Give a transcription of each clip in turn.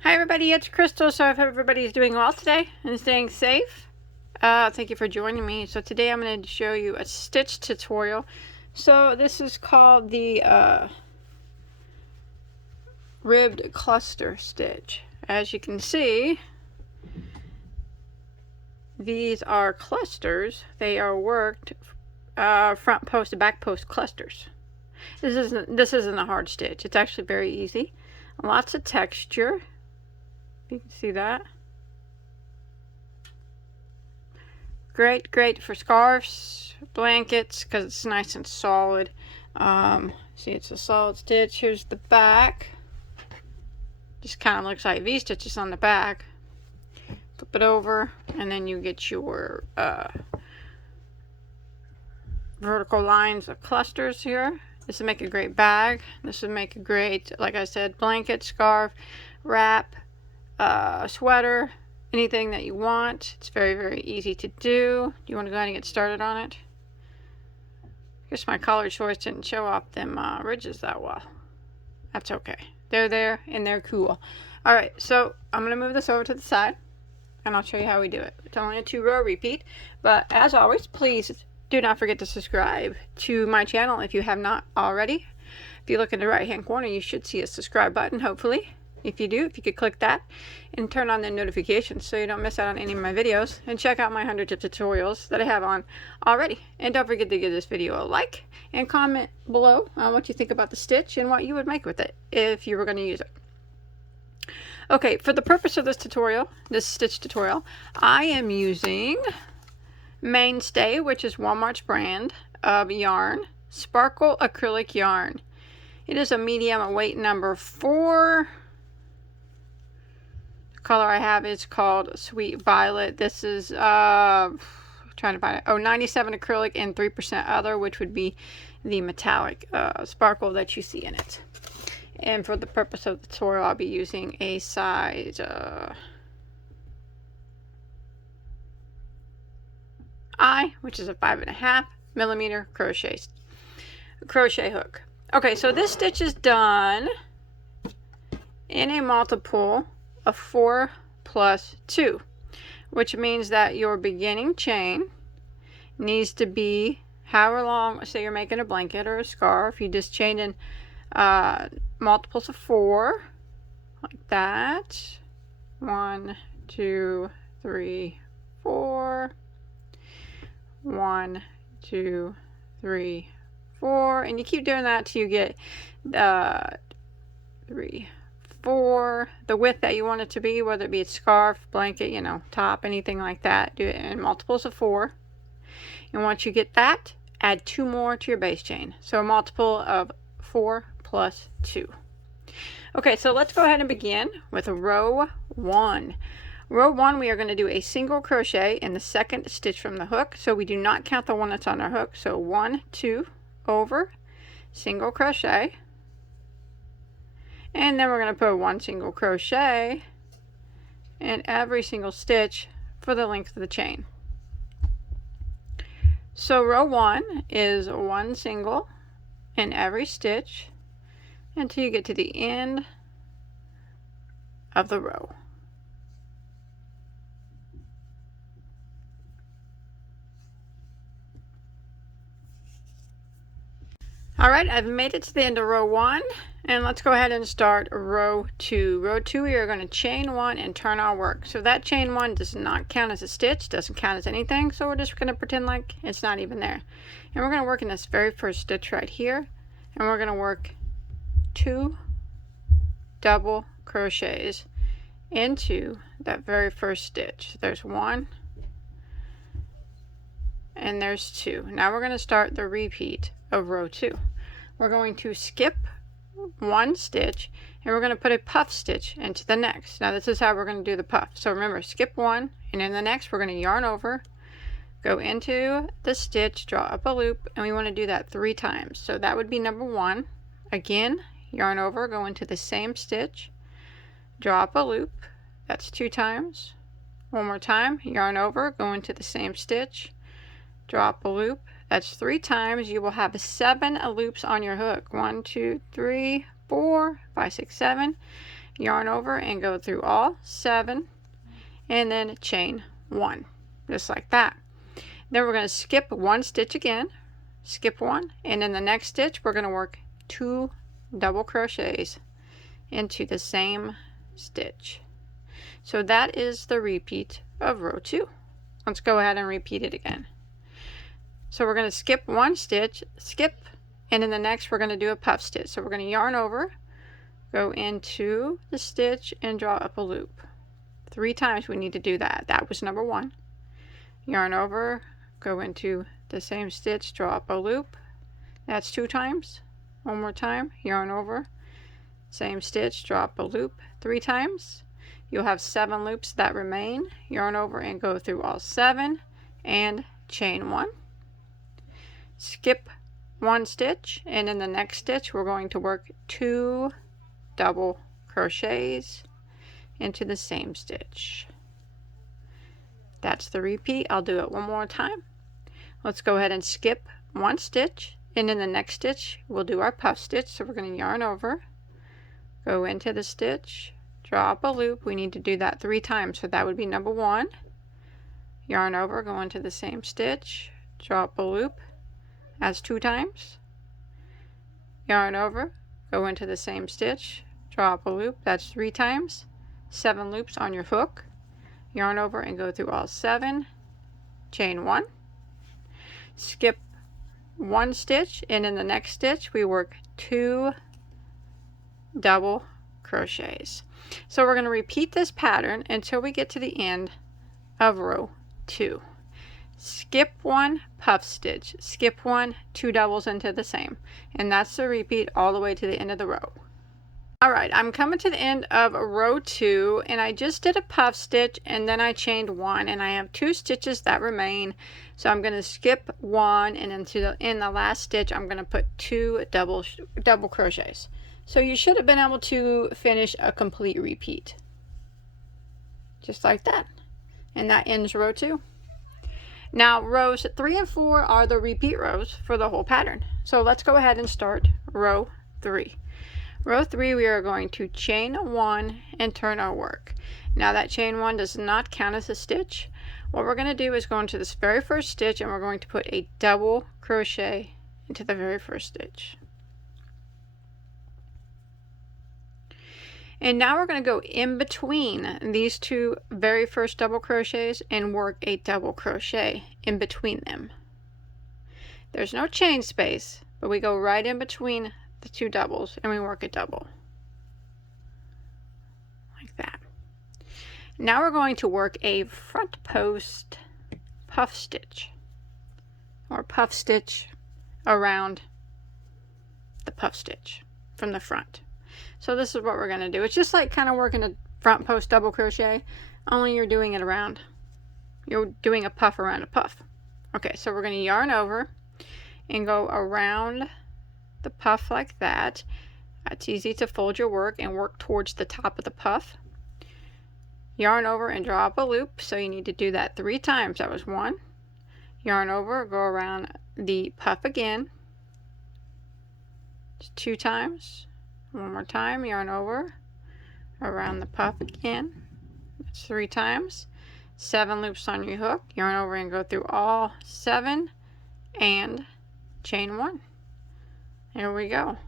Hi everybody, it's Crystal. So I hope everybody's doing well today and staying safe. Thank you for joining me. So today I'm going to show you a stitch tutorial. So this is called the Ribbed Cluster Stitch. As you can see, these are clusters. They are worked front post to back post clusters. This isn't a hard stitch. It's actually very easy. Lots of texture. You can see that. Great for scarves, blankets, because it's nice and solid. See, it's a solid stitch. Here's the back. Just kind of looks like V-stitches on the back. Flip it over, and then you get your vertical lines of clusters here. This would make a great bag. This would make a great, like I said, blanket, scarf, wrap, sweater, anything that you want. It's very easy to do. Do you want to go ahead and get started on it? I guess my collar choice didn't show off them ridges that well. That's okay. They're there and they're cool. Alright, so I'm going to move this over to the side and I'll show you how we do it. It's only a 2-row repeat, but as always, please do not forget to subscribe to my channel if you have not already. If you look in the right hand corner, you should see a subscribe button, hopefully. If you do, if you could click that and turn on the notifications so you don't miss out on any of my videos, and check out my hundreds of tutorials that I have on already. And don't forget to give this video a like and comment below on what you think about the stitch and what you would make with it if you were going to use it. Okay, for the purpose of this tutorial, this stitch tutorial, I am using Mainstay, which is Walmart's brand of yarn, Sparkle acrylic yarn. It is a medium weight number 4. Color I have is called Sweet Violet. This is trying to find it. Oh, 97 acrylic and 3% other, which would be the metallic sparkle that you see in it. And for the purpose of the tutorial, I'll be using a size I, which is a 5.5mm crochet hook. Okay, so this stitch is done in a multiple of 4 plus 2, which means that your beginning chain needs to be however long. Say you're making a blanket or a scarf, you just chain in multiples of 4 like that. 1 2 3 4, 1 2 3 4, and you keep doing that till you get 3 4, the width that you want it to be, whether it be a scarf, blanket, you know, top, anything like that. Do it in multiples of 4, and once you get that, add 2 more to your base chain. So a multiple of 4 plus 2. Okay, so let's go ahead and begin with row 1. Row 1, we are going to do a single crochet in the second stitch from the hook, so we do not count the one that's on our hook. So 1 2 over, single crochet, and then we're going to put 1 single crochet in every single stitch for the length of the chain. So row 1 is 1 single in every stitch until you get to the end of the row. Alright, I've made it to the end of row 1, and let's go ahead and start row 2. Row 2, we are going to chain 1 and turn our work. So that chain 1 does not count as a stitch, doesn't count as anything, so we're just going to pretend like it's not even there. And we're going to work in this very first stitch right here, and we're going to work 2 double crochets into that very first stitch. There's 1 and there's 2. Now we're going to start the repeat of row 2. We're going to skip 1 stitch and we're going to put a puff stitch into the next. Now this is how we're going to do the puff. So remember, skip 1, and in the next we're going to yarn over, go into the stitch, draw up a loop, and we want to do that 3 times. So that would be number 1. Again, yarn over, go into the same stitch, draw up a loop, that's 2 times. One more time, yarn over, go into the same stitch, draw up a loop, that's 3 times. You will have 7 loops on your hook. 1 2 3 4 5 6 7. yarn over and go through all 7, and then chain 1, just like that. Then we're going to skip 1 stitch again, skip 1, and in the next stitch we're going to work 2 double crochets into the same stitch. So that is the repeat of row 2. Let's go ahead and repeat it again. So we're going to skip 1 stitch, skip, and in the next we're going to do a puff stitch. So we're going to yarn over, go into the stitch, and draw up a loop. 3 times we need to do that. That was number 1. Yarn over, go into the same stitch, draw up a loop. That's 2 times. One more time, yarn over, same stitch, draw up a loop. 3 times. You'll have 7 loops that remain. Yarn over and go through all 7 and chain 1. Skip 1 stitch, and in the next stitch we're going to work 2 double crochets into the same stitch. That's the repeat. I'll do it one more time. Let's go ahead and skip 1 stitch, and in the next stitch we'll do our puff stitch. So we're going to yarn over, go into the stitch, draw up a loop. We need to do that 3 times, so that would be number 1. Yarn over, go into the same stitch, draw up a loop. That's 2 times. Yarn over, go into the same stitch, draw up a loop. That's 3 times. 7 loops on your hook. Yarn over and go through all 7, chain 1. Skip 1 stitch, and in the next stitch we work 2 double crochets. So we're going to repeat this pattern until we get to the end of row 2. Skip 1, puff stitch, skip 1, 2 doubles into the same, and that's the repeat all the way to the end of the row. Alright, I'm coming to the end of row 2, and I just did a puff stitch and then I chained 1, and I have 2 stitches that remain. So I'm going to skip 1, and in the last stitch I'm going to put 2 double crochets. So you should have been able to finish a complete repeat. Just like that. And that ends row 2. Now rows 3 and 4 are the repeat rows for the whole pattern. So let's go ahead and start row 3. Row 3, we are going to chain 1 and turn our work. Now that chain 1 does not count as a stitch. What we're going to do is go into this very first stitch, and we're going to put a double crochet into the very first stitch. And now we're going to go in between these 2 very first double crochets and work a double crochet in between them. There's no chain space, but we go right in between the 2 doubles and we work a double. Like that. Now we're going to work a front post puff stitch, or puff stitch around the puff stitch from the front. So this is what we're going to do. It's just like kind of working a front post double crochet, only you're doing it around. You're doing a puff around a puff. Okay, so we're going to yarn over and go around the puff like that. It's easy to fold your work and work towards the top of the puff. Yarn over and draw up a loop. So you need to do that 3 times. That was 1. Yarn over, go around the puff again. Just 2 times. One more time, yarn over, around the puff again. That's 3 times. 7 loops on your hook, yarn over and go through all 7 and chain 1. There we go.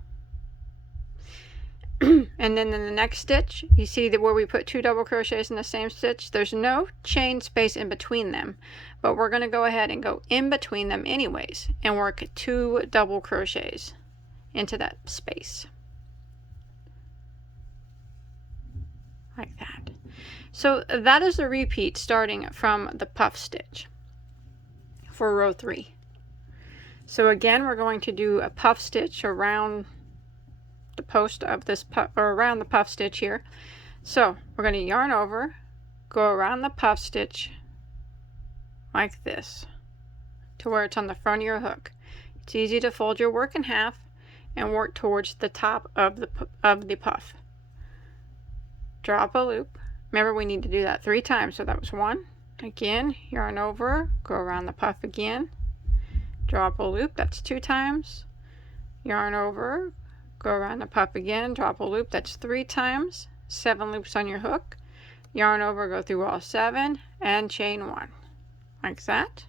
And then in the next stitch, you see that where we put 2 double crochets in the same stitch, there's no chain space in between them, but we're going to go ahead and go in between them anyways and work 2 double crochets into that space. Like that. So that is the repeat starting from the puff stitch for row 3. So again, we're going to do a puff stitch around the post of this puff, or around the puff stitch here. So we're going to yarn over, go around the puff stitch like this to where it's on the front of your hook. It's easy to fold your work in half and work towards the top of the puff. Drop a loop. Remember, we need to do that 3 times. So that was 1. Again, yarn over, go around the puff again, drop a loop. That's 2 times. Yarn over, go around the puff again, drop a loop. That's 3 times. 7 loops on your hook, yarn over, go through all 7, and chain 1, like that.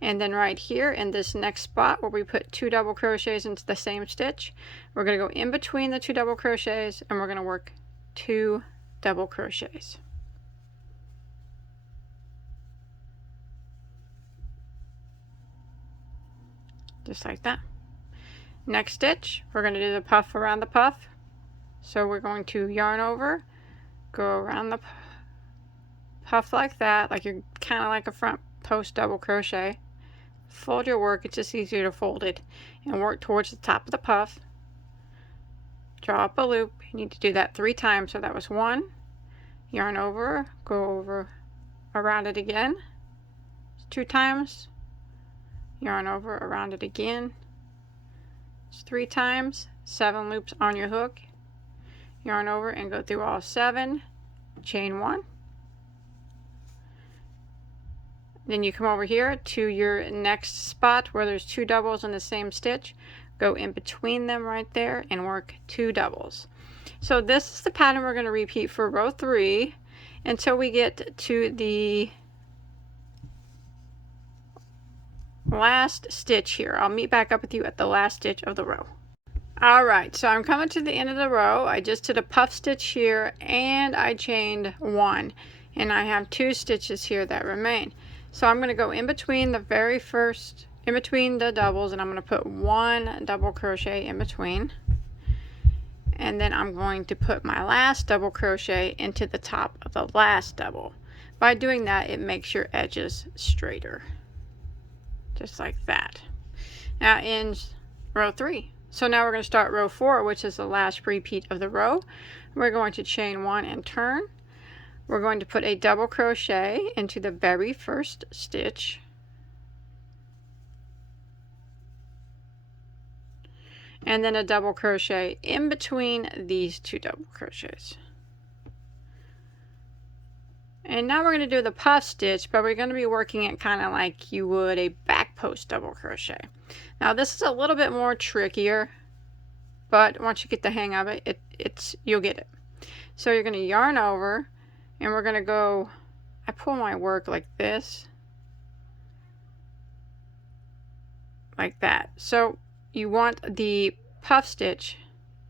And then right here in this next spot where we put 2 double crochets into the same stitch, we're going to go in between the 2 double crochets and we're going to work 2 double crochets. Just like that. Next stitch, we're going to do the puff around the puff. So we're going to yarn over, go around the puff like that, like you're kind of like a front post double crochet. Fold your work, it's just easier to fold it, and work towards the top of the puff. Draw up a loop. You need to do that 3 times. So that was 1, yarn over, go over around it again, 2 times, yarn over around it again, 3 times, 7 loops on your hook, yarn over and go through all 7, chain 1. Then you come over here to your next spot where there's 2 doubles in the same stitch. Go in between them right there and work 2 doubles. So this is the pattern we're going to repeat for row 3 until we get to the last stitch here. I'll meet back up with you at the last stitch of the row. Alright, so I'm coming to the end of the row. I just did a puff stitch here and I chained 1, and I have 2 stitches here that remain. So I'm going to go in between the very first, in between the doubles, and I'm going to put 1 double crochet in between, and then I'm going to put my last double crochet into the top of the last double. By doing that, it makes your edges straighter, just like that. Now ends row 3. So now we're going to start row 4, which is the last repeat of the row. We're going to chain 1 and turn. We're going to put a double crochet into the very first stitch, and then a double crochet in between these 2 double crochets. And now we're going to do the puff stitch, but we're going to be working it kind of like you would a back post double crochet. Now this is a little bit more trickier, but once you get the hang of it, you'll get it. So you're going to yarn over, and we're going to go, I pull my work like this, like that. So you want the puff stitch,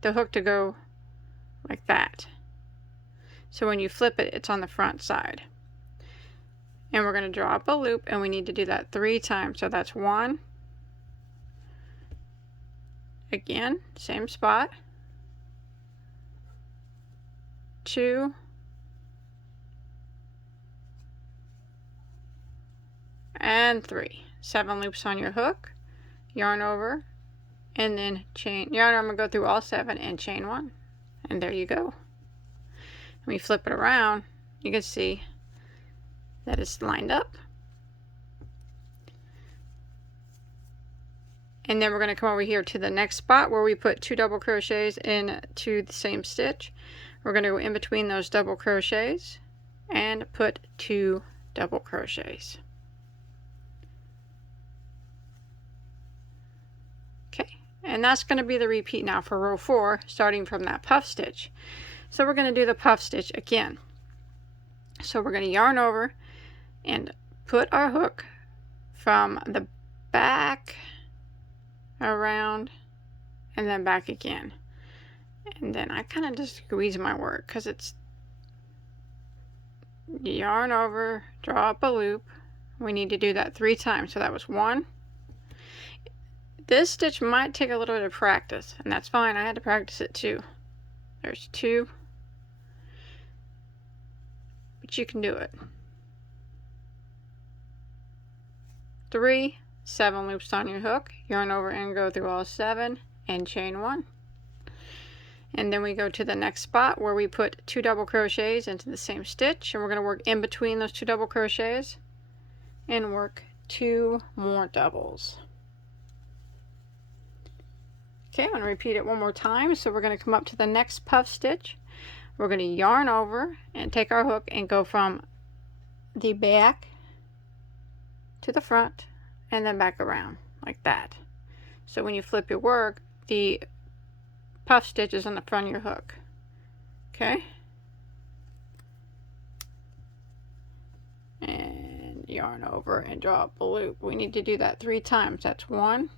the hook to go like that. So when you flip it, it's on the front side. And we're going to draw up a loop, and we need to do that 3 times. So that's 1, again, same spot, 2, and 3. 7 loops on your hook, yarn over, and then chain, yarn over, go through all 7 and chain 1. And there you go. When you flip it around, you can see that it's lined up. And then we're going to come over here to the next spot where we put 2 double crochets into the same stitch. We're going to go in between those double crochets and put 2 double crochets. Okay, and that's going to be the repeat now for row 4, starting from that puff stitch. So we're going to do the puff stitch again. So we're going to yarn over and put our hook from the back around and then back again. And then I kind of just squeeze my work because it's yarn over, draw up a loop. We need to do that 3 times. So that was 1. This stitch might take a little bit of practice, and that's fine. I had to practice it too. There's 2. But you can do it. 3, 7 loops on your hook, yarn over and go through all 7 and chain 1. And then we go to the next spot where we put 2 double crochets into the same stitch, and we're going to work in between those 2 double crochets and work 2 more doubles. Okay, I'm going to repeat it one more time. So we're going to come up to the next puff stitch. We're going to yarn over and take our hook and go from the back to the front and then back around like that. So when you flip your work, the puff stitch is on the front of your hook. Okay. And yarn over and draw up a loop. We need to do that 3 times. That's 1.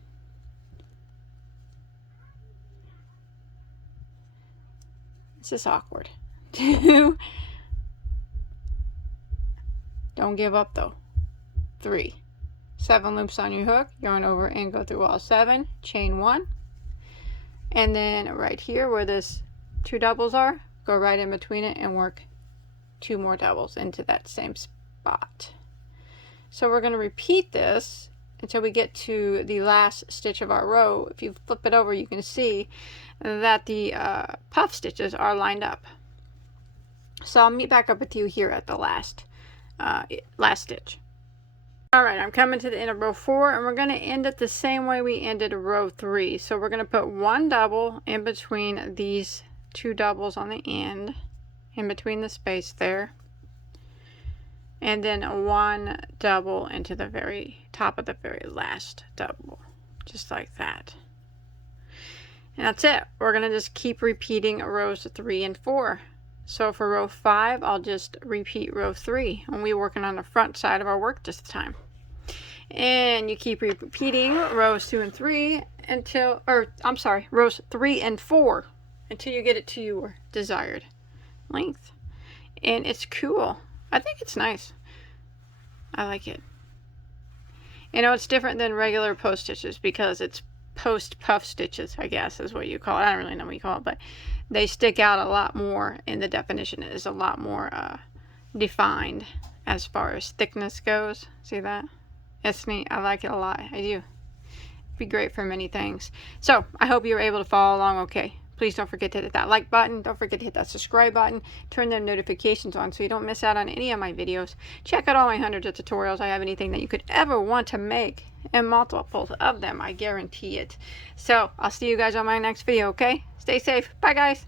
This is awkward. 2. Don't give up though. 3. 7 loops on your hook, yarn over and go through all 7, chain 1. And then right here where this 2 doubles are, go right in between it and work 2 more doubles into that same spot. So we're going to repeat this until we get to the last stitch of our row. If you flip it over, you can see that the puff stitches are lined up. So I'll meet back up with you here at the last stitch. Alright, I'm coming to the end of row 4, and we're going to end it the same way we ended row 3. So we're going to put 1 double in between these 2 doubles on the end, in between the space there, and then 1 double into the very top of the very last double, just like that. And that's it. We're going to just keep repeating rows 3 and 4. So for row 5, I'll just repeat row 3, and we're working on the front side of our work this time. And you keep repeating rows 2 and 3 until, rows 3 and 4 until you get it to your desired length. And it's cool. I think it's nice. I like it. You know, it's different than regular post stitches because it's post puff stitches, I guess is what you call it. I don't really know what you call it, but they stick out a lot more, and the definition is a lot more defined as far as thickness goes. See that? It's neat. I like it a lot. I do. It'd be great for many things. So I hope you were able to follow along okay. Please don't forget to hit that like button. Don't forget to hit that subscribe button. Turn the notifications on so you don't miss out on any of my videos. Check out all my hundreds of tutorials. I have anything that you could ever want to make, and multiples of them. I guarantee it. So I'll see you guys on my next video, okay? Stay safe. Bye, guys.